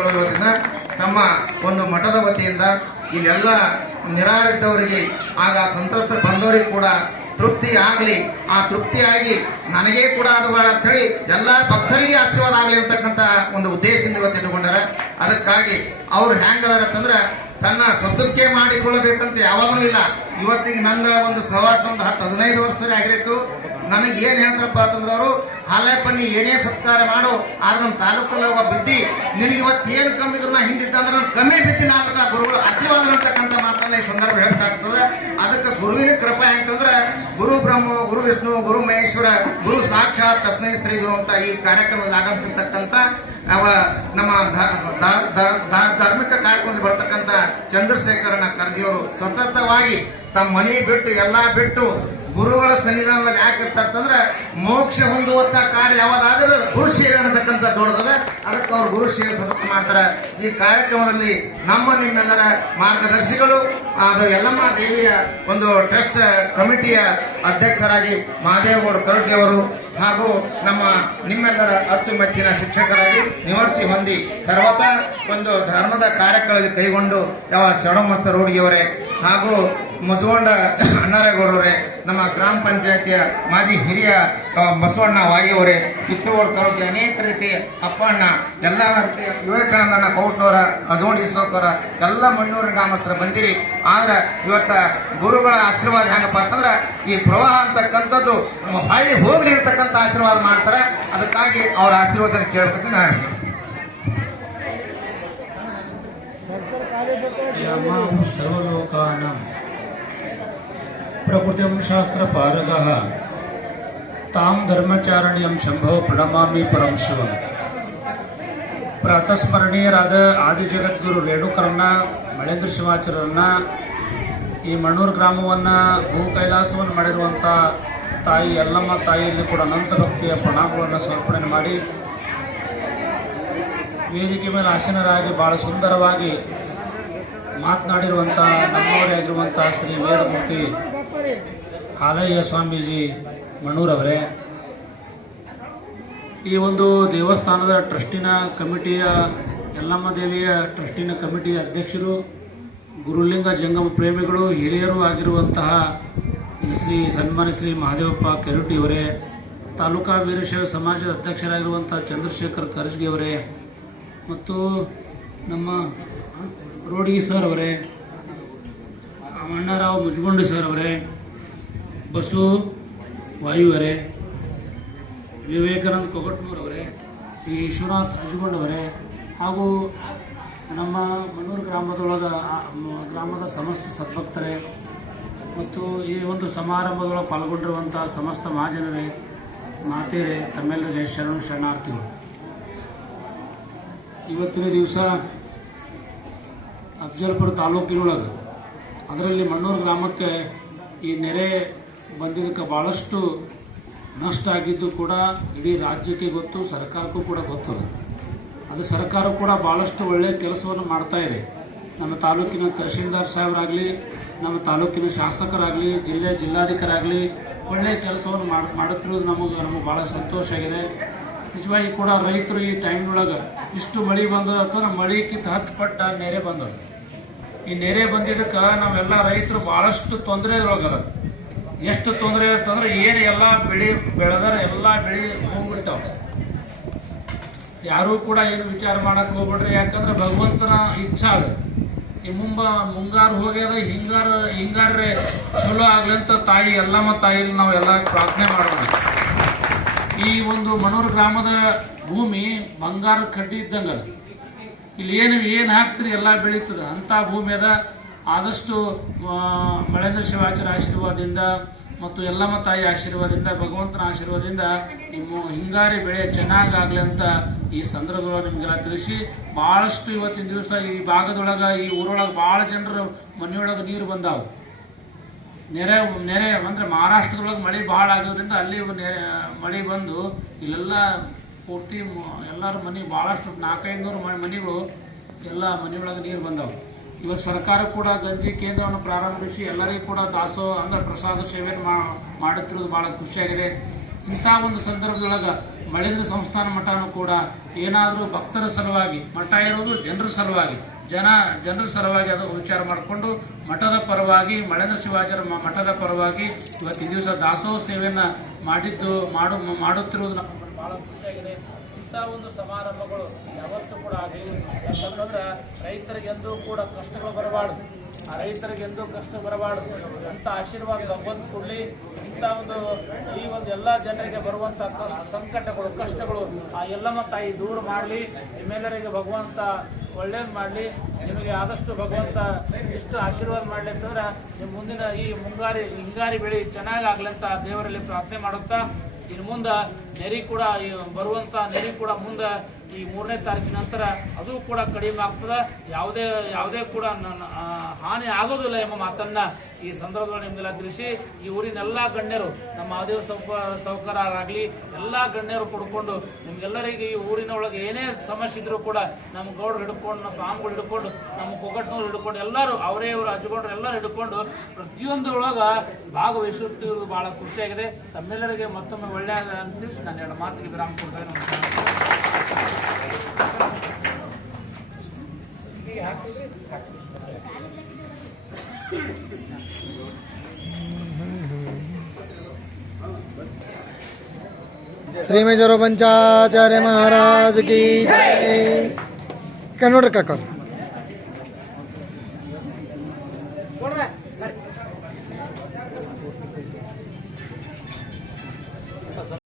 ವತಿಯಿಂದ ತಮ್ಮ ಒಂದು ಮಠದ ವತಿಯಿಂದ ಇಲ್ಲೆಲ್ಲ ನಿರಾರಿದ್ದವರಿಗೆ, ಆಗ ಸಂತ್ರಸ್ತರು ಬಂದವರಿಗೆ ಕೂಡ ತೃಪ್ತಿ ಆಗಲಿ, ಆ ತೃಪ್ತಿಯಾಗಿ ನನಗೇ ಕೂಡ ಅದು ಬೇಡ ಅಂತೇಳಿ ಎಲ್ಲ ಭಕ್ತರಿಗೆ ಆಶೀರ್ವಾದ ಆಗಲಿ ಅಂತಕ್ಕಂಥ ಒಂದು ಉದ್ದೇಶದಿಂದ ಇವತ್ತು ಇಟ್ಟುಕೊಂಡಾರೆ. ಅದಕ್ಕಾಗಿ ಅವ್ರು ಅಂತಂದ್ರೆ ತನ್ನ ಸ್ವತಕ್ಕೆ ಮಾಡಿಕೊಳ್ಳಬೇಕಂತ ಯಾವಾಗಲೂ ಇಲ್ಲ. ಇವತ್ತಿಗೆ ನನ್ನ ಒಂದು ಸಹವಾಸ ಒಂದು ಹತ್ತು ಹದಿನೈದು ವರ್ಷ ಆಗಿತ್ತು ನನಗೆ ಏನ್ ಹೇಳ್ತಾರಪ್ಪ ಅಂತಂದ್ರೆ ಅವರು ಹಾಲಪ್ಪ ನೀ ಏನೇ ಸತ್ಕಾರ ಮಾಡು, ಆದ್ರೆ ನಮ್ಮ ತಾಲೂಕಲ್ಲಿ ಒಬ್ಬ ಬಿದ್ದಿ ನಿನಗೆ ಇವತ್ತು ಏನು ಕಮ್ಮಿ ಇದ್ರು ನಾ ಹಿಂದಿದ್ದ ಅಂದ್ರೆ ನಾನು ಕಮ್ಮಿ ಬಿದ್ದಿ ನಾಲ್ಕ ಗುರುಗಳು ಆಶೀರ್ವಾದ ಅಂತಕ್ಕಂಥ ಮಾತನ್ನ ಈ ಸಂದರ್ಭ ಹೇಳ್ಬೇಕಾಗ್ತದೆ ಅದಕ್ಕೆ ಗುರುವಿನ ಕೃಪೆ ಹೆಂಗಂದ್ರೆ ಗುರು ಬ್ರಹ್ಮ, ಗುರು ವಿಷ್ಣು, ಗುರು ಮಹೇಶ್ವರ, ಗುರು ಸಾಕ್ಷಾತ್ ತಸ್ಮೈ ಶ್ರೀ ಗುರು ಅಂತ ಈ ಕಾರ್ಯಕ್ರಮದಲ್ಲಿ ಆಗಮಿಸಿರ್ತಕ್ಕಂಥ ಅವ ನಮ್ಮ ಧಾರ್ಮಿಕ ಕಾರ್ಯಕ್ರಮದಲ್ಲಿ ಬರ್ತಕ್ಕಂಥ ಚಂದ್ರಶೇಖರನ ಕರ್ಜಿಯವರು ಸತತವಾಗಿ ತಮ್ಮ ಮನೆ ಬಿಟ್ಟು ಎಲ್ಲ ಬಿಟ್ಟು ಗುರುಗಳ ಸನ್ನಿಧಾನದಲ್ಲಿ ಯಾಕೆ ಇರ್ತಾರಂತಂದ್ರೆ ಮೋಕ್ಷ ಹೊಂದುವಂತ ಕಾರ್ಯ ಯಾವ್ದಾದ್ರೂ ಗುರು ಸೇವೆ ಅನ್ನತಕ್ಕಂಥ ದೊಡ್ಡದ ಅದಕ್ಕೆ ಅವ್ರು ಗುರು ಸೇವೆ ಸತತ ಮಾಡ್ತಾರೆ. ಈ ಕಾರ್ಯಕ್ರಮದಲ್ಲಿ ನಮ್ಮ ನಿಮ್ಮೆಲ್ಲರ ಮಾರ್ಗದರ್ಶಿಗಳು ಅದು ಯಲ್ಲಮ್ಮ ದೇವಿಯ ಒಂದು ಟ್ರಸ್ಟ್ ಕಮಿಟಿಯ ಅಧ್ಯಕ್ಷರಾಗಿ ಮಹಾದೇವಗೌಡ ಕರಟಿ ಅವರು ಹಾಗೂ ನಮ್ಮ ನಿಮ್ಮೆಲ್ಲರ ಅಚ್ಚುಮೆಚ್ಚಿನ ಶಿಕ್ಷಕರಾಗಿ ನಿವೃತ್ತಿ ಹೊಂದಿ ಸರ್ವತಾ ಒಂದು ಧರ್ಮದ ಕಾರ್ಯಗಳಲ್ಲಿ ಕೈಗೊಂಡು ಯಾವ ಶರಣಮಸ್ತ ರೋಡಿಯವರೇ ಹಾಗೂ ಮುಸಗೊಂಡ ಅಣ್ಣಾರೇಗೌಡರವರೇ, ನಮ್ಮ ಗ್ರಾಮ ಪಂಚಾಯತಿಯ ಮಾಜಿ ಹಿರಿಯ ಬಸವಣ್ಣ ವಾಯಿಯವರೇ ಚಿತ್ರೂರು ತಾಲೂಕಿನ ಅನೇಕ ರೀತಿ ಅಪ್ಪಣ್ಣ, ಎಲ್ಲ ವಿವೇಕಾನಂದನ ಕೌಟ್ನವರ ಅಜೋಂಡಿ ಸೋಕರ ಎಲ್ಲ ಮಣ್ಣೂರಿನ ಗ್ರಾಮಸ್ಥರು ಬಂದಿರಿ. ಆದ್ರೆ ಇವತ್ತ ಗುರುಗಳ ಆಶೀರ್ವಾದ ಹೆಂಗಪ್ಪ ಅಂತಂದ್ರೆ, ಈ ಪ್ರವಾಹ ಅಂತಕ್ಕಂಥದ್ದು ನಮ್ಮ ಹಳ್ಳಿ ಹೋಗ್ಲಿ ಇರ್ತಕ್ಕಂಥ ಆಶೀರ್ವಾದ ಮಾಡ್ತಾರೆ. ಅದಕ್ಕಾಗಿ ಅವ್ರ ಆಶೀರ್ವಾದ ಕೇಳ್ಬೇಕು ನಾನು ಸರ್ವಲೋಕಾನಾಂ. ಪ್ರಕೃತಿಂ ಶಾಸ್ತ್ರಪಾರಗಃ ತಾಂ ಧರ್ಮಚಾರಣಿಯಂ ಶಂಭವ ಪ್ರಣಮಾಮಿ ಪರಂ ಶಿವಂ. ಪ್ರಾತಸ್ಮರಣೀಯರಾದ ಆದಿಜಗದ್ಗುರು ರೇಣುಕರನ್ನ, ಮಳೇಂದ್ರ ಶಿವಾಚಾರ್ಯರನ್ನ, ಈ ಮಣ್ಣೂರು ಗ್ರಾಮವನ್ನು ಭೂ ಕೈಲಾಸವನ್ನು ಮಾಡಿರುವಂಥ ತಾಯಿ ಎಲ್ಲಮ್ಮ ತಾಯಿಯಲ್ಲಿ ಕೂಡ ಅನಂತ ಭಕ್ತಿಯ ಪ್ರಣಾಮಗಳನ್ನು ಸಮರ್ಪಣೆ ಮಾಡಿ, ವೇದಿಕೆ ಮೇಲೆ ಆಸೀನರಾಗಿ ಬಹಳ ಸುಂದರವಾಗಿ ಮಾತನಾಡಿರುವಂಥ ನಮ್ಮವರೇ ಆಗಿರುವಂಥ ಶ್ರೀ ವೇದಮೂರ್ತಿ ಹಾಲಯ್ಯ ಸ್ವಾಮೀಜಿ ಮಣ್ಣೂರವರೇ ಈ ಒಂದು ದೇವಸ್ಥಾನದ ಟ್ರಸ್ಟಿನ ಕಮಿಟಿಯ, ಯಲ್ಲಮ್ಮ ದೇವಿಯ ಟ್ರಸ್ಟಿನ ಕಮಿಟಿಯ ಅಧ್ಯಕ್ಷರು, ಗುರುಲಿಂಗ ಜಂಗಮ ಪ್ರೇಮಿಗಳು, ಹಿರಿಯರು ಆಗಿರುವಂತಹ ಶ್ರೀ ಸನ್ಮಾನ ಶ್ರೀ ಮಹಾದೇವಪ್ಪ ಕೆರಟಿಯವರೇ, ತಾಲೂಕಾ ವೀರಶೈವ ಸಮಾಜದ ಅಧ್ಯಕ್ಷರಾಗಿರುವಂಥ ಚಂದ್ರಶೇಖರ್ ಕರ್ಜ್ಗಿಯವರೇ ಮತ್ತು ನಮ್ಮ ರೋಡಿಗಿ ಸರ್ ಅವರೇ, ಅಣ್ಣರಾವ್ ಮುಜಗುಂಡಿ ಸರ್ ಅವರೇ ಬಸು ವಾಯುವರೆ, ವಿವೇಕಾನಂದ ಕೊಗಟ್ನೂರವರೇ ಈ ವಿಶ್ವನಾಥ್ ಅಜುಗೊಂಡ್ ಹಾಗೂ ನಮ್ಮ ಮಣ್ಣೂರು ಗ್ರಾಮದೊಳಗ ಗ್ರಾಮದ ಸಮಸ್ತ ಸದ್ಭಕ್ತರೇ, ಮತ್ತು ಈ ಒಂದು ಸಮಾರಂಭದೊಳಗೆ ಪಾಲ್ಗೊಂಡಿರುವಂಥ ಸಮಸ್ತ ಮಹಾಜನರೇ ಮಾತೆಯರೇ ತಮ್ಮೆಲ್ಲರಿಗೆ ಶರಣು ಶರಣಾರ್ಥಿಗಳು. ಇವತ್ತಿನ ದಿವಸ ಅಫ್ಜಲ್ಪುರ ತಾಲೂಕಿನೊಳಗೆ, ಅದರಲ್ಲಿ ಮಣ್ಣೂರು ಗ್ರಾಮಕ್ಕೆ ಈ ನೆರೆ ಬಂದಿದ್ದಕ್ಕೆ ಭಾಳಷ್ಟು ನಷ್ಟ ಆಗಿದ್ದು ಕೂಡ ಇಡೀ ರಾಜ್ಯಕ್ಕೆ ಗೊತ್ತು, ಸರ್ಕಾರಕ್ಕೂ ಕೂಡ ಗೊತ್ತದ ಅದು. ಸರ್ಕಾರ ಕೂಡ ಭಾಳಷ್ಟು ಒಳ್ಳೆಯ ಕೆಲಸವನ್ನು ಮಾಡ್ತಾ ಇದೆ. ನಮ್ಮ ತಾಲೂಕಿನ ತಹಶೀಲ್ದಾರ್ ಸಾಹೇಬರಾಗಲಿ, ನಮ್ಮ ತಾಲೂಕಿನ ಶಾಸಕರಾಗಲಿ, ಜಿಲ್ಲೆ ಜಿಲ್ಲಾಧಿಕಾರಾಗಲಿ ಒಳ್ಳೆಯ ಕೆಲಸವನ್ನು ಮಾಡುತ್ತಿರುವುದು ನಮಗೆ ನಮಗೆ ಭಾಳ ಸಂತೋಷ ಆಗಿದೆ. ನಿಜವಾಗಿ ಕೂಡ ರೈತರು ಈ ಟೈಮ್ನೊಳಗೆ ಇಷ್ಟು ಮಳೆ ಬಂದದ ಅಥವಾ ಮಳೆಗಿಂತ ಹತ್ತು ಪಟ್ಟ ನೆರೆ ಬಂದದ ಈ ನೆರೆ ಬಂದಿದ್ದಕ್ಕೆ ನಾವೆಲ್ಲ ರೈತರು ಭಾಳಷ್ಟು ತೊಂದರೆದೊಳಗದ ಎಷ್ಟು ತೊಂದರೆ ಅಂತಂದ್ರೆ ಏನು ಎಲ್ಲ ಬೆಳೆ ಬೆಳೆದಾರ ಎಲ್ಲ ಬೆಳೆ ಹೋಗ್ಬಿಡ್ತಾವ. ಯಾರೂ ಕೂಡ ಏನು ವಿಚಾರ ಮಾಡಕ್ ಹೋಗ್ಬಿಡ್ರಿ, ಯಾಕಂದ್ರೆ ಭಗವಂತನ ಇಚ್ಛಾ ಅದು. ಈ ಮುಂಬ ಮುಂಗಾರು ಹೋಗ್ಯದ, ಹಿಂಗಾರ ಹಿಂಗಾರ್ರೆ ಚಲೋ ಆಗ್ಲಿ ಅಂತ ತಾಯಿ ಎಲ್ಲಮ್ಮ ತಾಯಿಲಿ ನಾವು ಎಲ್ಲ ಪ್ರಾರ್ಥನೆ ಮಾಡೋಣ. ಈ ಒಂದು ಮನೋರ್ ಗ್ರಾಮದ ಭೂಮಿ ಬಂಗಾರ ಕಡ್ಡಿ ಇದ್ದಂಗೆ ಇಲ್ಲಿ ಏನು ಏನು ಹಾಕ್ತೀರಿ, ಎಲ್ಲ ಬೆಳೀತದ. ಅಂಥ ಭೂಮಿ ಅದ. ಆದಷ್ಟು ಮಳೇಂದ್ರ ಶಿವಾಚಾರ ಆಶೀರ್ವಾದದಿಂದ ಮತ್ತು ಎಲ್ಲಮ್ಮ ತಾಯಿ ಆಶೀರ್ವಾದದಿಂದ, ಭಗವಂತನ ಆಶೀರ್ವಾದದಿಂದ ನಿಮ್ಮ ಹಿಂಗಾರಿ ಬೆಳೆ ಚೆನ್ನಾಗಾಗ್ಲಿ ಅಂತ ಈ ಸಂದರ್ಭದೊಳಗೆ ನಿಮಗೆಲ್ಲ ತಿಳಿಸಿ ಭಾಳಷ್ಟು ಇವತ್ತಿನ ದಿವಸ ಈ ಭಾಗದೊಳಗೆ, ಈ ಊರೊಳಗೆ ಭಾಳ ಜನರು ಮನೆಯೊಳಗೆ ನೀರು ಬಂದಾವು. ನೆರೆ ನೆರೆ ಅಂದರೆ ಮಹಾರಾಷ್ಟ್ರದೊಳಗೆ ಮಳೆ ಭಾಳ ಆಗೋದ್ರಿಂದ ಅಲ್ಲಿ ನೆರೆ, ಮಳೆ ಬಂದು ಇಲ್ಲೆಲ್ಲ ಪೂರ್ತಿ ಎಲ್ಲರ ಮನೆ ಭಾಳಷ್ಟು ನಾಲ್ಕೈದು ನೂರು ಮನೆಗಳು ಎಲ್ಲ ಮನೆಯೊಳಗೆ ನೀರು ಬಂದವು. ಇವತ್ತು ಸರ್ಕಾರ ಕೂಡ ಗಂಜಿ ಕೇಂದ್ರವನ್ನು ಪ್ರಾರಂಭಿಸಿ ಎಲ್ಲರಿಗೂ ಕೂಡ ದಾಸೋ ಅಂದ್ರೆ ಪ್ರಸಾದ ಸೇವೆಯನ್ನು ಮಾಡುತ್ತಿರುವುದು ಬಹಳ ಭಾಳ ಖುಷಿಯಾಗಿದೆ ಇಂಥ ಒಂದು ಸಂದರ್ಭದೊಳಗ ಮಳೆಂದ್ರ ಸಂಸ್ಥಾನ ಮಠನೂ ಕೂಡ ಏನಾದರೂ ಭಕ್ತರ ಸಲುವಾಗಿ, ಮಠ ಇರೋದು ಜನರ ಸಲುವಾಗಿ, ಜನ, ಜನರ ಸಲುವಾಗಿ ಅದು ವಿಚಾರ ಮಾಡಿಕೊಂಡು ಮಠದ ಪರವಾಗಿ, ಮಳೆಂದ್ರ ಶಿವಾಚಾರ ಮಠದ ಪರವಾಗಿ ಇವತ್ತಿನ ದಿವಸ ದಾಸೋಹ ಸೇವೆಯನ್ನ ಮಾಡಿದ್ದು, ಮಾಡು ಮಾಡುತ್ತಿರುವುದು ನಮ್ಗೆ ಬಹಳ ಖುಷಿಯಾಗಿದೆ ಇಂಥ ಒಂದು ಸಮಾರಂಭಗಳು ಯಾವತ್ತೂ ಕೂಡ ಆಗಲಿ ಯಾಕಂತಂದ್ರೆ ರೈತರಿಗೆಂದೂ ಕೂಡ ಕಷ್ಟಗಳು ಬರಬಾರ್ದು. ಆ ರೈತರಿಗೆಂದೂ ಕಷ್ಟ ಬರಬಾರ್ದು. ಅಂತ ಆಶೀರ್ವಾದ ಭಗವಂತ ಕೊಡಲಿ. ಇಂಥ ಒಂದು ಈ ಒಂದು ಎಲ್ಲ ಜನರಿಗೆ ಬರುವಂತ ಕಷ್ಟ ಸಂಕಟಗಳು, ಕಷ್ಟಗಳು, ಆ ಎಲ್ಲಮ್ಮ ತಾಯಿ ದೂರ ಮಾಡಲಿ. ನಿಮ್ಮೆಲ್ಲರಿಗೆ ಭಗವಂತ ಒಳ್ಳೇದು ಮಾಡಲಿ. ನಿಮಗೆ ಆದಷ್ಟು ಭಗವಂತ ಎಷ್ಟು ಆಶೀರ್ವಾದ ಮಾಡಲಿ ಅಂತಂದ್ರೆ, ನಿಮ್ಮ ಮುಂದಿನ ಈ ಮುಂಗಾರಿ ಹಿಂಗಾರಿ ಬೆಳೆ ಚೆನ್ನಾಗಿ ಆಗ್ಲಿ ಅಂತ ದೇವರಲ್ಲಿ ಪ್ರಾರ್ಥನೆ ಮಾಡುತ್ತಾ ಇನ್ನು ಮುಂದೆ ನೆರಿ ಕೂಡ ಬರುವಂತ ನೆರಿ ಕೂಡ ಮುಂದೆ ಈ ಮೂರನೇ ತಾರೀಕಿನ ನಂತರ ಅದು ಕೂಡ ಕಡಿಮೆ ಆಗ್ತದೆ. ಯಾವುದೇ ಯಾವುದೇ ಕೂಡ ನನ್ನ ಹಾನಿ ಆಗೋದಿಲ್ಲ ಎಂಬ ಮಾತನ್ನ ಈ ಸಂದರ್ಭದಲ್ಲಿ ನಿಮಗೆಲ್ಲ ತಿಳಿಸಿ. ಈ ಊರಿನ ಎಲ್ಲಾ ಗಣ್ಯರು, ನಮ್ಮ ಮಹಾದೇವ ಸೌಕ ಸೌಕರ್ಯರಾಗಲಿ ಎಲ್ಲ ಗಣ್ಯರು ಕೊಡ್ಕೊಂಡು ನಿಮ್ಗೆಲ್ಲರಿಗೆ ಈ ಊರಿನ ಒಳಗೆ ಏನೇ ಸಮಸ್ಯೆ ಇದ್ರೂ ಕೂಡ ನಮ್ಮ ಗೌಡ್ರು ಹಿಡ್ಕೊಂಡು, ನಮ್ಮ ಸ್ವಾಮಿಗಳು ಹಿಡ್ಕೊಂಡು, ನಮ್ಮ ಕೊಗಟ್ನವ್ರು ಹಿಡ್ಕೊಂಡು, ಎಲ್ಲರೂ ಅವರೇ ಇವರು, ಅಜ್ಜಗೌಡ್ರು ಎಲ್ಲರೂ ಹಿಡ್ಕೊಂಡು ಪ್ರತಿಯೊಂದರೊಳಗೆ ಭಾಗವಹಿಸುತ್ತಿರುವುದು ಭಾಳ ಖುಷಿಯಾಗಿದೆ. ತಮ್ಮೆಲ್ಲರಿಗೆ ಮತ್ತೊಮ್ಮೆ ಒಳ್ಳೆಯ ಅಂತ ತಿಳಿಸಿ ನಾನು ಎರಡು ಮಾತಿಗೆ ವಿರಾಮ ಕೊಡ್ತೇನೆ. ನಮಸ್ಕಾರ. श्री मेजरो पंचाचार्य महाराज की जय। का करो